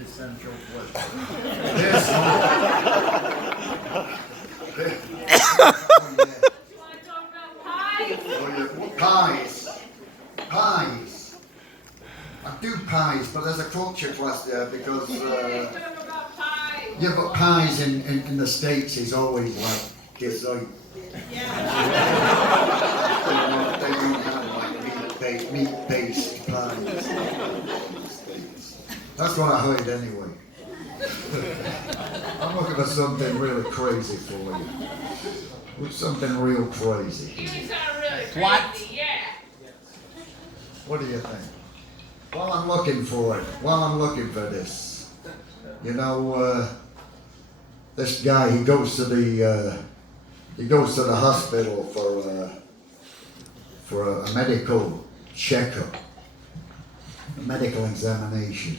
existential question. Yes. Pies. Pies. I do pies, but there's a culture class there because yeah, but pies in the States is always like gizzard. They don't have like meat-based pies. That's what I heard anyway. I'm looking for something really crazy for you. Something real crazy. You sound really crazy, What? yeah. What do you think? While I'm looking for it, while I'm looking for this, you know, this guy, he goes to the hospital for a medical checkup, a medical examination,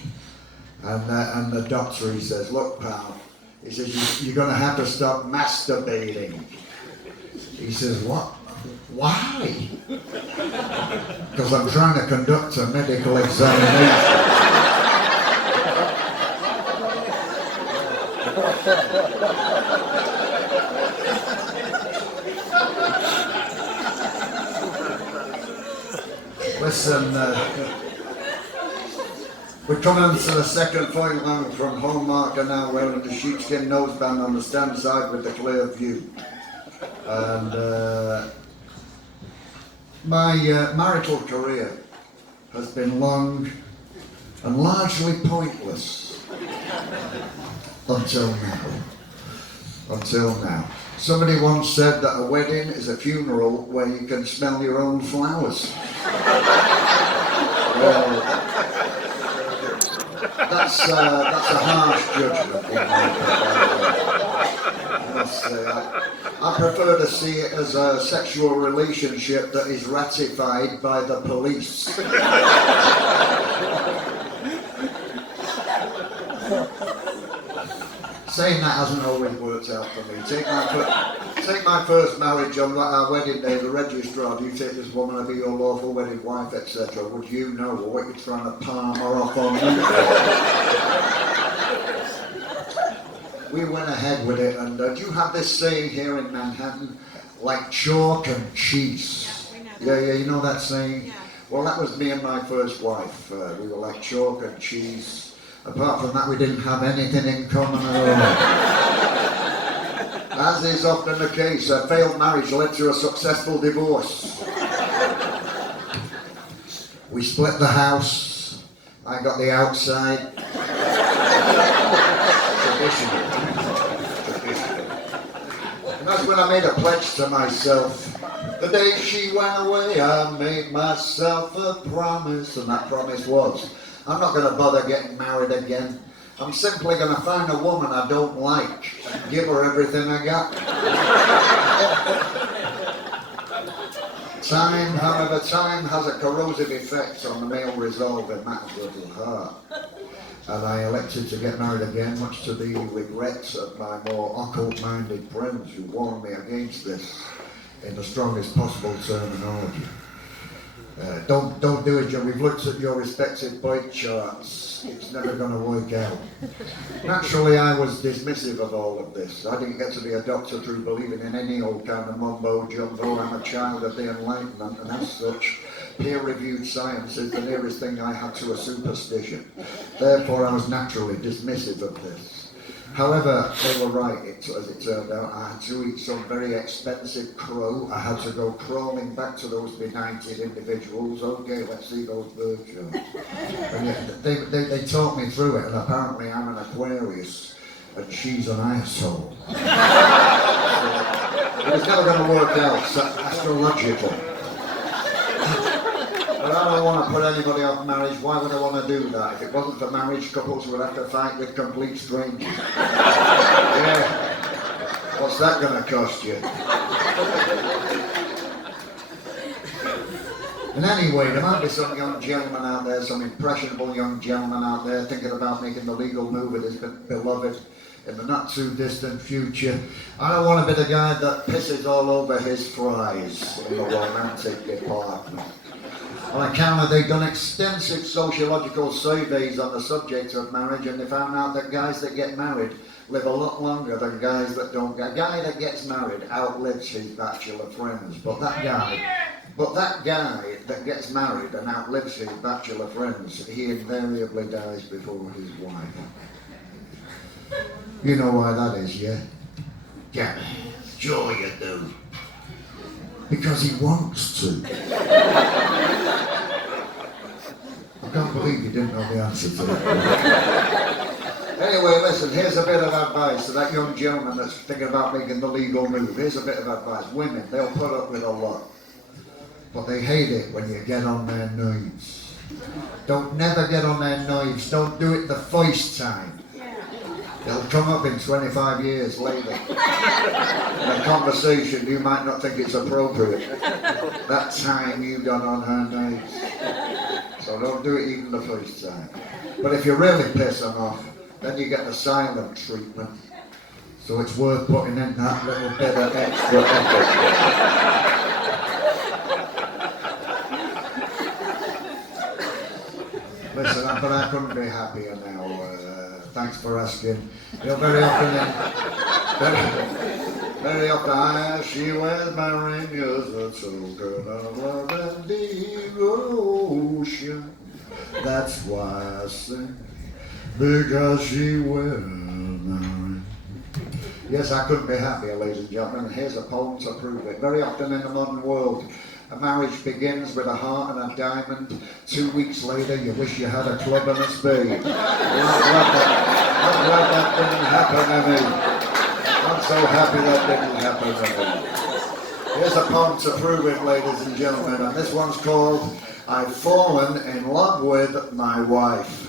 and the doctor, he says, look, pal, he says, you're going to have to stop masturbating. He says, what? Why? Because I'm trying to conduct a medical examination. Listen, we're coming on to the second point line from Hallmark and now wearing the sheepskin noseband on the stand side with the clear view. And my marital career has been long and largely pointless until now. Until now. Somebody once said that a wedding is a funeral where you can smell your own flowers. Well, that's a harsh judgment in my opinion. I prefer to see it as a sexual relationship that is ratified by the police. Saying that hasn't always worked out for me. Take my first marriage on our wedding day, the registrar, do you take this woman to be your lawful wedded wife, etc. Would you know what you're trying to palm her off on me? We went ahead with it, and do you have this saying here in Manhattan, like chalk and cheese? Yeah, you know that saying? Yeah. Well, that was me and my first wife. We were like chalk and cheese. Apart from that, we didn't have anything in common at all. As is often the case, a failed marriage led to a successful divorce. We split the house. I got the outside. And that's when I made a pledge to myself. The day she went away, I made myself a promise, and that promise was, I'm not going to bother getting married again. I'm simply going to find a woman I don't like and give her everything I got. Time, however, time has a corrosive effect on the male resolve in matters of the heart. And I elected to get married again, much to the regrets of my more occult-minded friends who warned me against this in the strongest possible terminology. Don't do it, John. We've looked at your respective birth charts. It's never going to work out. Naturally, I was dismissive of all of this. I didn't get to be a doctor through believing in any old kind of mumbo-jumbo. I'm a child of the Enlightenment, and as such, peer-reviewed science is the nearest thing I had to a superstition. Therefore, I was naturally dismissive of this. However, they were right, as it turned out. I had to eat some very expensive crow. I had to go crawling back to those benighted individuals. Okay, let's see those bird charts. And yet, they talked me through it, and apparently I'm an Aquarius, and she's an asshole. So, it was never going to work out, so astrological. But I don't want to put anybody off marriage. Why would I want to do that? If it wasn't for marriage, couples would have to fight with complete strangers. Yeah. What's that going to cost you? And anyway, there might be some young gentleman out there, some impressionable young gentleman out there thinking about making the legal move with his beloved in the not too distant future. I don't want to be the guy that pisses all over his fries in the romantic department. On account of they've done extensive sociological surveys on the subject of marriage, and they found out that guys that get married live a lot longer than guys that don't. A guy that gets married outlives his bachelor friends, but that guy that gets married and outlives his bachelor friends, he invariably dies before his wife. You know why that is, yeah? Yeah, sure you do. Because he wants to. I can't believe you didn't know the answer to that. Anyway, listen, here's a bit of advice to that young gentleman that's thinking about making the legal move. Here's a bit of advice. Women, they'll put up with a lot, but they hate it when you get on their nerves. Don't never get on their nerves. Don't do it the first time. It'll come up in 25 years later. In a conversation, you might not think it's appropriate. That time you got on her nerves. So don't do it even the first time. But if you really piss them off, then you get the silent treatment. So it's worth putting in that little bit of extra effort. Listen, but I couldn't be happier now. Thanks for asking. You know, very often, she wears my ring as a token of love and devotion. That's why I sing, because she wears my ring. Yes, I couldn't be happier, ladies and gentlemen. Here's a poem to prove it. Very often in the modern world, a marriage begins with a heart and a diamond. 2 weeks later, you wish you had a club and a spade. I'm glad that didn't happen to me. I'm so happy that didn't happen to me. Here's a poem to prove it, ladies and gentlemen, and this one's called I've Fallen in Love with My Wife.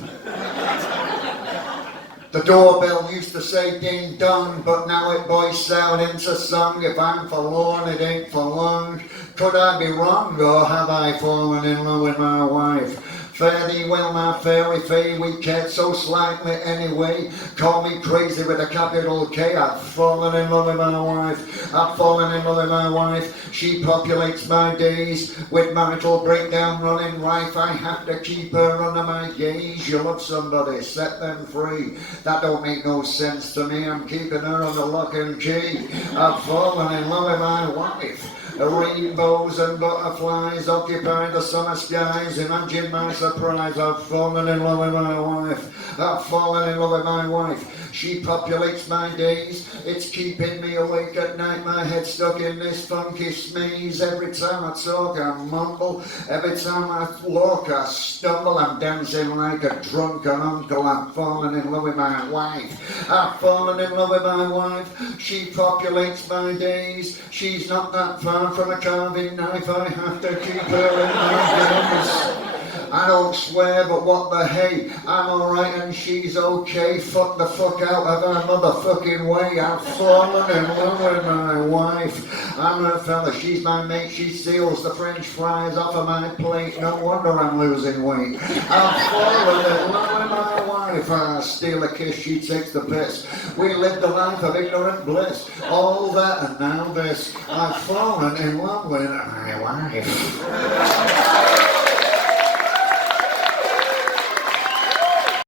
The doorbell used to say ding dong, but now it voices out into song. If I'm forlorn, it ain't for long. Could I be wrong, or have I fallen in love with my wife? Fare thee well, my fairy fay, we cared so slightly anyway. Call me crazy with a capital K. I've fallen in love with my wife. I've fallen in love with my wife. She populates my days with marital breakdown running rife. I have to keep her under my gaze. You love somebody, set them free. That don't make no sense to me. I'm keeping her under lock and key. I've fallen in love with my wife. The rainbows and butterflies occupy the summer skies. Imagine my surprise. I've fallen in love with my wife. I've fallen in love with my wife. She populates my days. It's keeping me awake at night. My head stuck in this funky smaze. Every time I talk, I mumble. Every time I walk, I stumble. I'm dancing like a drunken uncle. I've fallen in love with my wife. I've fallen in love with my wife. She populates my days. She's not that far from a carving knife. I have to keep her in my gaze. I don't swear, but what the hey, I'm alright and she's okay. Fuck the fuck out of her motherfucking way. I've fallen in love with my wife. I'm her fella, she's my mate. She steals the french fries off of my plate. No wonder I'm losing weight. I've fallen in love with my wife. I steal a kiss, she takes the piss. We live the life of ignorant bliss. All that and now this. I've fallen in love with my wife.